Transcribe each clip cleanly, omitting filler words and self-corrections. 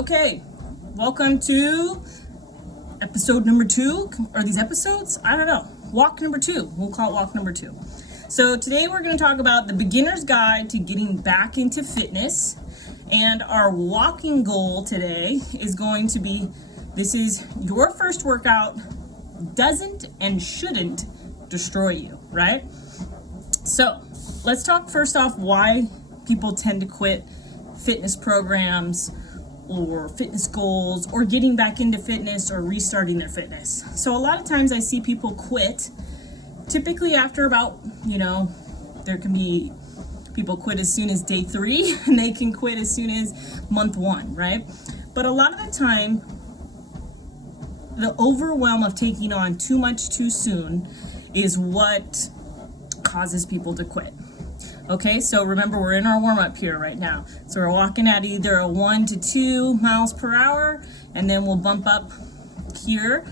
Okay, welcome to episode number 2. Are these episodes? I don't know. Walk number 2. We'll call it walk number 2. So today we're going to talk about the beginner's guide to getting back into fitness. And our walking goal today is going to be, this is your first workout, doesn't and shouldn't destroy you, right? So let's talk first off why people tend to quit fitness programs or fitness goals or getting back into fitness or restarting their fitness. So a lot of times I see people quit typically after about, there can be people quit as soon as day 3 and they can quit as soon as month 1, right? But a lot of the time, the overwhelm of taking on too much too soon is what causes people to quit. Okay, so remember we're in our warm-up here right now. So we're walking at either a 1 to 2 miles per hour, and then we'll bump up here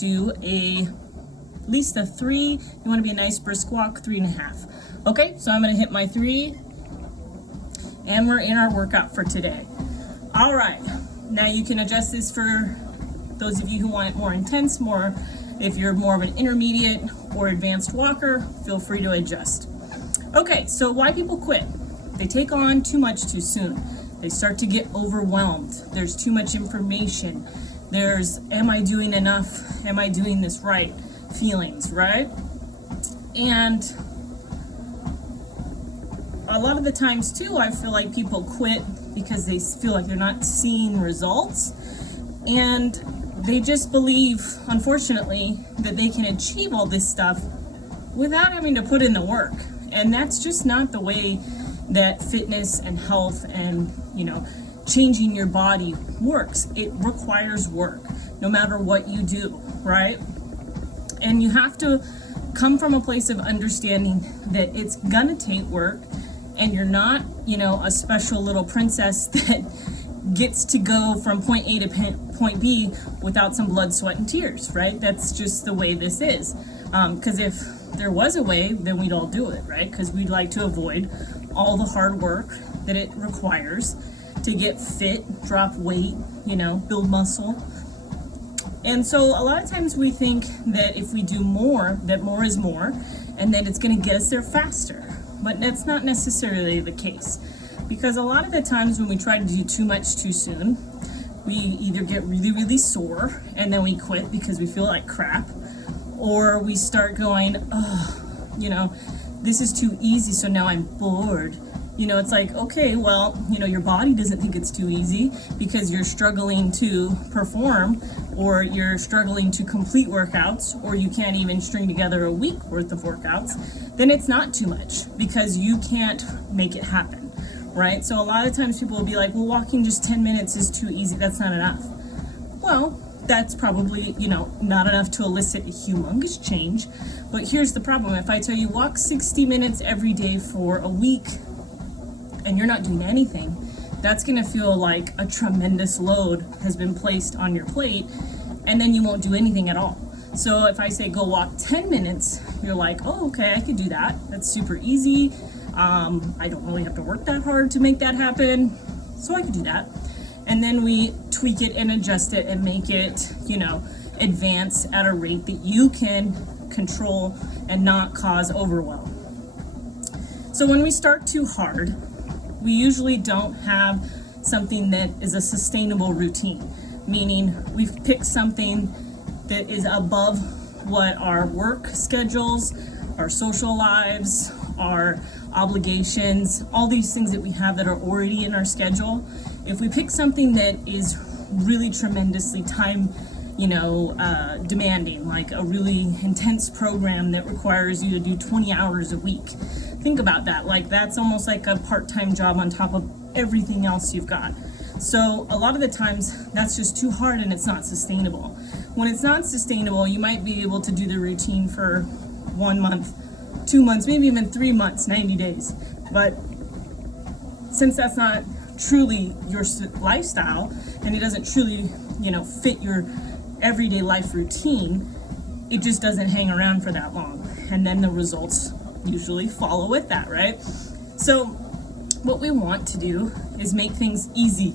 to at least a 3. You want to be a nice brisk walk, 3.5. Okay, so I'm going to hit my 3, and we're in our workout for today. All right, now you can adjust this for those of you who want it more intense, if you're more of an intermediate or advanced walker, feel free to adjust. Okay, so why people quit? They take on too much too soon. They start to get overwhelmed. There's too much information. There's, am I doing enough? Am I doing this right? Feelings, right? And a lot of the times too, I feel like people quit because they feel like they're not seeing results. And they just believe, unfortunately, that they can achieve all this stuff without having to put in the work. And that's just not the way that fitness and health and, changing your body works. It requires work, no matter what you do, right? And you have to come from a place of understanding that it's gonna take work, and you're not, a special little princess that gets to go from point A to point B without some blood, sweat, and tears, right? That's just the way this is. Because if there was a way, then we'd all do it, right? Because we'd like to avoid all the hard work that it requires to get fit, drop weight, build muscle. And so a lot of times we think that if we do more, that more is more, and that it's going to get us there faster. But that's not necessarily the case. Because a lot of the times when we try to do too much too soon, we either get really, really sore and then we quit because we feel like crap, or we start going, this is too easy, so now I'm bored. It's like, okay, well, your body doesn't think it's too easy because you're struggling to perform, or you're struggling to complete workouts, or you can't even string together a week worth of workouts. Then it's not too much because you can't make it happen, right? So a lot of times people will be like, well, walking just 10 minutes is too easy. That's not enough. Well, that's probably, not enough to elicit a humongous change. But here's the problem. If I tell you walk 60 minutes every day for a week and you're not doing anything, that's going to feel like a tremendous load has been placed on your plate, and then you won't do anything at all. So if I say go walk 10 minutes, you're like, oh, okay, I could do that. That's super easy. I don't really have to work that hard to make that happen. So I could do that. And then we tweak it and adjust it and make it, advance at a rate that you can control and not cause overwhelm. So when we start too hard, we usually don't have something that is a sustainable routine, meaning we've picked something that is above what our work schedules, our social lives, our obligations, all these things that we have that are already in our schedule. If we pick something that is really tremendously time, demanding, like a really intense program that requires you to do 20 hours a week, think about that. Like that's almost like a part-time job on top of everything else you've got. So a lot of the times that's just too hard and it's not sustainable. When it's not sustainable, you might be able to do the routine for 1 month, 2 months, maybe even 3 months, 90 days. But since that's not truly your lifestyle and it doesn't truly, fit your everyday life routine, it just doesn't hang around for that long. And then the results usually follow with that, right? So what we want to do is make things easy.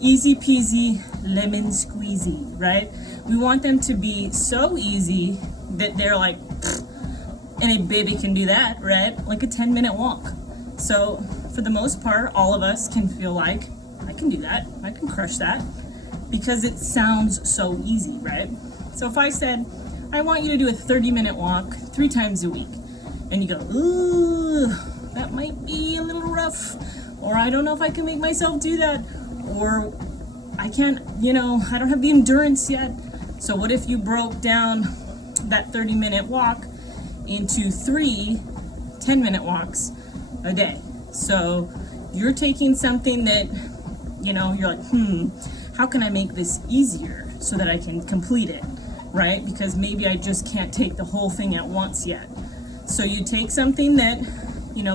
easy peasy, lemon squeezy, right? We want them to be so easy that they're like, any baby can do that, right? Like a 10-minute walk. So for the most part, all of us can feel like, I can do that, I can crush that, because it sounds so easy, right? So if I said, I want you to do a 30-minute walk 3 times a week, and you go, ooh, that might be a little rough, or I don't know if I can make myself do that, or I can't, I don't have the endurance yet. So what if you broke down that 30-minute walk into 3 10-minute walks a day? So you're taking something that, you're like, how can I make this easier so that I can complete it, right? Because maybe I just can't take the whole thing at once yet. So you take something that,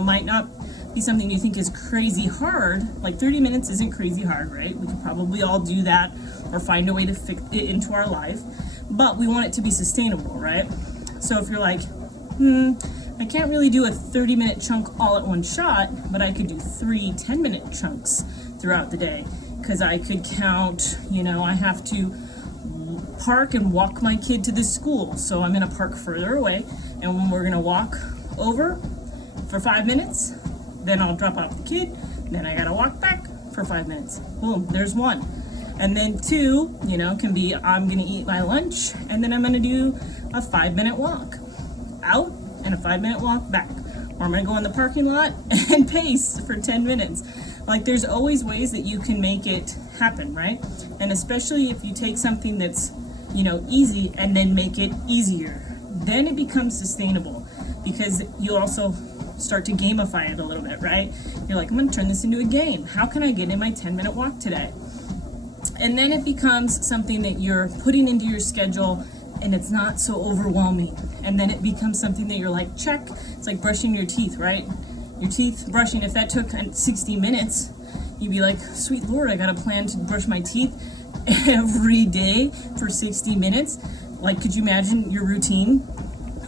might not be something you think is crazy hard. Like 30 minutes isn't crazy hard, right? We could probably all do that or find a way to fit it into our life, but we want it to be sustainable, right? So if you're like, I can't really do a 30-minute chunk all at one shot, but I could do 3 10-minute chunks throughout the day, because I could count, I have to park and walk my kid to the school, so I'm in a park further away, and when we're gonna walk over for 5 minutes, then I'll drop off the kid, then I gotta walk back for 5 minutes. Boom, there's 1. And then 2, can be, I'm gonna eat my lunch, and then I'm gonna do a 5-minute walk out and a 5-minute walk back. Or I'm gonna go in the parking lot and pace for 10 minutes. Like, there's always ways that you can make it happen, right? And especially if you take something that's, easy and then make it easier, then it becomes sustainable, because you also start to gamify it a little bit, right? You're like, I'm gonna turn this into a game. How can I get in my 10-minute walk today? And then it becomes something that you're putting into your schedule, and it's not so overwhelming. And then it becomes something that you're like, check. It's like brushing your teeth, right? Your teeth brushing, if that took 60 minutes, you'd be like, sweet Lord, I got a plan to brush my teeth every day for 60 minutes. Like, could you imagine your routine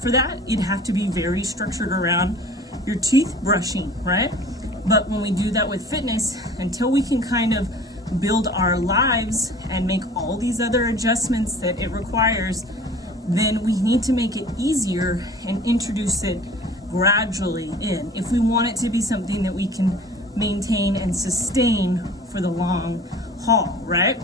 for that? It'd have to be very structured around your teeth brushing, right? But when we do that with fitness, until we can kind of build our lives and make all these other adjustments that it requires, then we need to make it easier and introduce it gradually in, if we want it to be something that we can maintain and sustain for the long haul, right?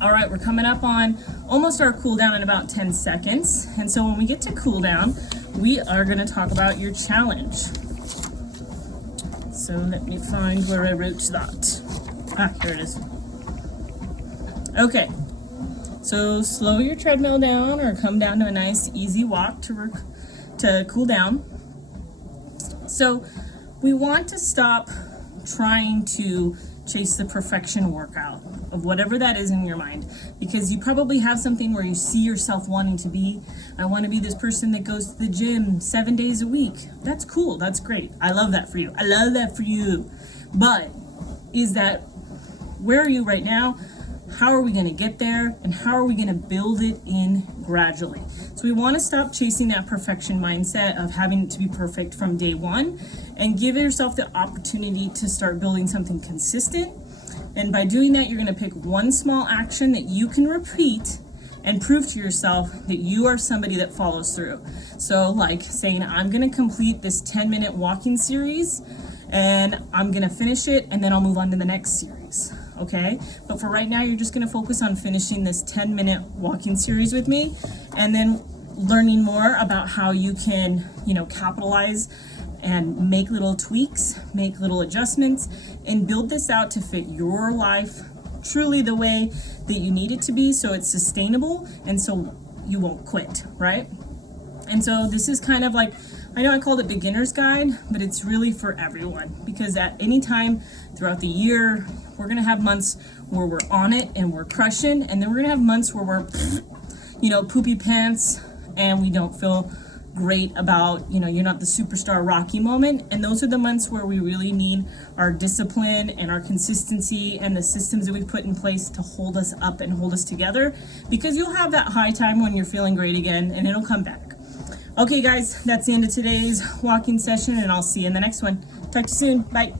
All right, we're coming up on almost our cool down in about 10 seconds. And so when we get to cool down, we are going to talk about your challenge. So let me find where I wrote that. Here it is. Okay, so slow your treadmill down, or come down to a nice easy walk to cool down. So we want to stop trying to chase the perfection workout of whatever that is in your mind, because you probably have something where you see yourself wanting to be. I want to be this person that goes to the gym 7 days a week. That's cool. That's great. I love that for you. I love that for you. But where are you right now? How are we going to get there? And how are we going to build it in gradually? So we want to stop chasing that perfection mindset of having it to be perfect from day one, and give yourself the opportunity to start building something consistent. And by doing that, you're going to pick one small action that you can repeat and prove to yourself that you are somebody that follows through. So like saying, I'm going to complete this 10-minute walking series, and I'm going to finish it, and then I'll move on to the next series. Okay, but for right now, you're just going to focus on finishing this 10-minute walking series with me, and then learning more about how you can, capitalize and make little tweaks, make little adjustments, and build this out to fit your life truly the way that you need it to be, so it's sustainable and so you won't quit, right? And so this is kind of like, I know I called it beginner's guide, but it's really for everyone, because at any time throughout the year, we're going to have months where we're on it and we're crushing, and then we're going to have months where we're, poopy pants and we don't feel great about, you're not the superstar Rocky moment. And those are the months where we really need our discipline and our consistency and the systems that we've put in place to hold us up and hold us together, because you'll have that high time when you're feeling great again, and it'll come back. Okay, guys, that's the end of today's walking session, and I'll see you in the next one. Talk to you soon. Bye.